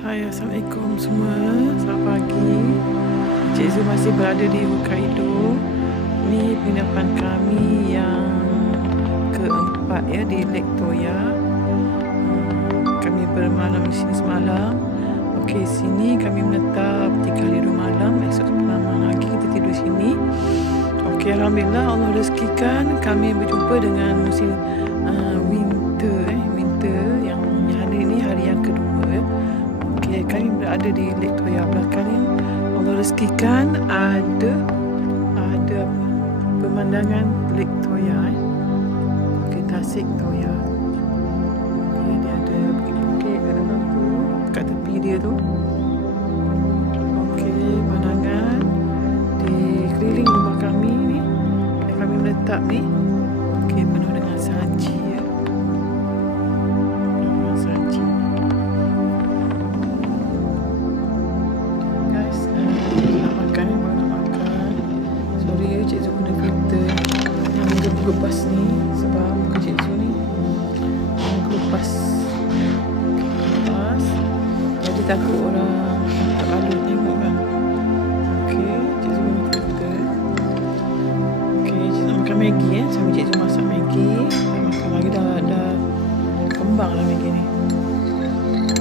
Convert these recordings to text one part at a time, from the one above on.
Hai, Assalamualaikum semua. Selamat pagi. Cik Zul masih berada di Hokkaido. Ni penginapan kami yang keempat ya, di Lake Toya. Kami bermalam di sini semalam. Okey, sini kami menetap 3 hari 2 malam. Esok malam lagi kita tidur sini. Okey, alhamdulillah Allah rezekikan kami berjumpa dengan musim winter yang hari ini hari yang kedua ya. Okey, kami berada di Lake Toya. Belakang ni Allah rezekikan ada pemandangan Lake Toya Okey, Tasik Toya. Okey, dia ada bukit-bukit kat dalam tu, kat tepi dia tu. Okey, pandangan di keliling rumah kami ni yang kami menetap ni. Okey, penuh dengan salji ya. Penuh salji. Guys, nak makan ni, baru nak makan. Sorry ya, Cik Zul guna filter yang gepas ni sebab muka Cik Zul ni gepas. Jadi takut orang tak lalu tengok kan. Okey, Cik Zul guna filter. Okey, Cik Zul makan Maggi ya. Sambil Cik Zul masak Maggi. Makan lagi dah kembang lah Maggi ni.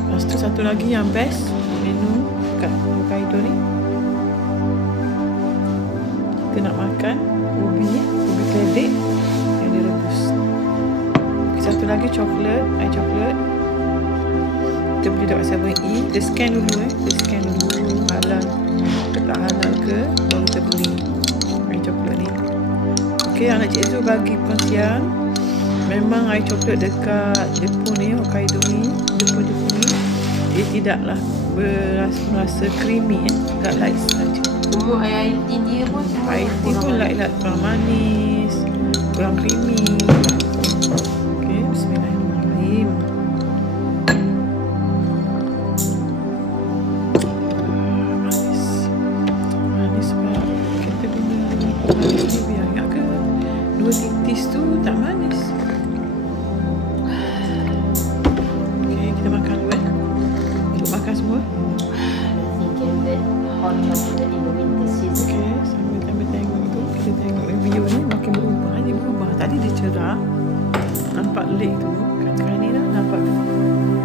Lepas tu satu lagi yang best menu kat Hokkaido ni, kita nak makan ubi keledek yang direbus. Okay, satu lagi coklat, air coklat. Kita beli dekat 7E. Kita scan dulu kita scan dulu halal ke tak halal ke, baru kita beli air coklat ni. Okey, anak Cik Zul bagi perkongsian. Memang air coklat dekat Jepun ni, Hokkaido ni, Jepun ni, dia tidaklah berasa creamy agak light saja. Semua air tea dia pun Air tea pun light, kurang manis, kurang creamy. Okey, bismillahirrahmanirrahim. Manis sebab kita guna manis ni biar ingat ke 2 titis tu tak manis. Okey, kita makan dulu Untuk makan semua. hot chocolate in the winter season. Okey, sambil tengok tu, kita tengok review ni makin berubah. Dia berubah. Tadi dia cerah. Nampak lake tu. Sekarang ni dah nampak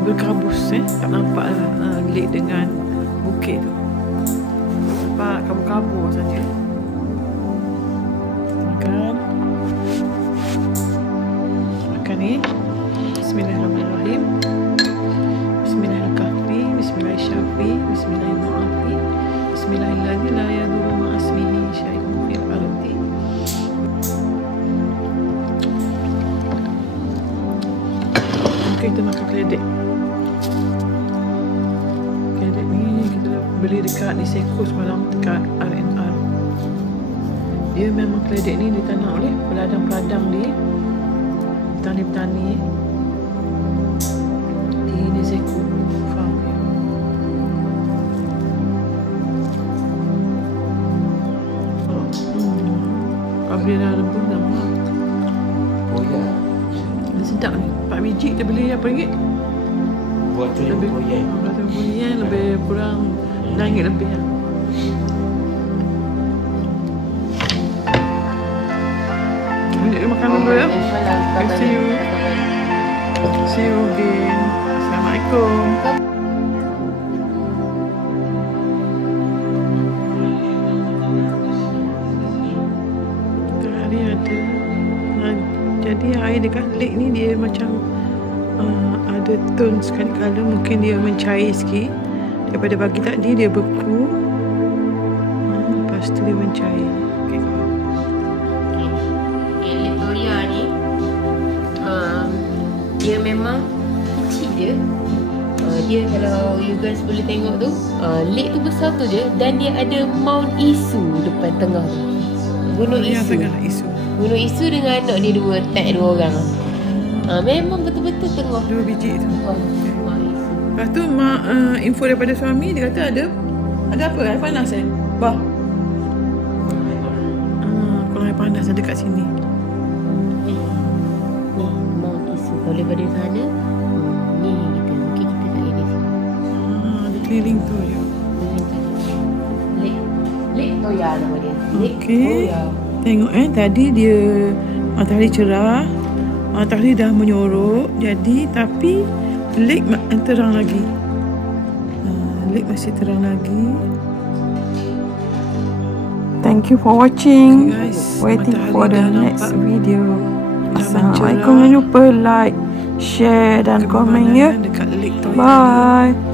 berkabus tak nampak lake dengan bukit tu. Nampak kabur-kabur saja. Makan. Makan ni. Bismillahirrahmanirrahim. Bismillahirrahmanirrahim. Bismillahirrahmanirrahim. Bismillahirrahmanirrahim. Bismillahirrahmanirrahim. La yadurru ma'asmihi syai'un fil ardi. Kita makan keledek. Keledek ni kita beli dekat Niseko semalam, dekat R&R. Dia memang keledek ni ditanam oleh peladang-peladang di petani-petani di Niseko farm dia. Dia dah lembut dah. Oh ya. Dia sedap ni. 4 biji kita beli berapa ringgit? Buat tu yang koyak. Lebih kurang RM6 lebih lah. Kita makan dulu ya. See you again. Assalamualaikum. Jadi air dekat lake ni dia macam ada tone sekali-kala, mungkin dia mencair sikit. Daripada pagi tadi dia beku, lepas tu dia mencair. Okay. Lake Toya ni dia memang kecil je. Dia kalau you guys boleh tengok tu, lake tu besar tu je, dan dia ada Mount Isu depan tengah tu. Gunung Isu. Tengah Isu. Gunung Isu dengan anak dia dua orang. Memang betul-betul tengah 2 biji tu. Mount Isu. Lepas tu info daripada suami, dia kata ada apa? Air panas Bah. Kalau air panas ada kat sini. Ni Mount Isu. Kalau daripada sana ni kita mungkin kita tak ada sini. keliling tu je. Lake Toya nama dia. Lake Okey. Toya. Tengok tadi dia matahari cerah, matahari dah menyorok, jadi tapi lake terang lagi. Lake masih terang lagi. Thank you for watching. Okay, guys, Waiting matahari for the dah next nampak. video. Dah Assalamualaikum. mencerah. Jangan lupa like, share dan komen ya. Dekat lake Toya ni. Bye.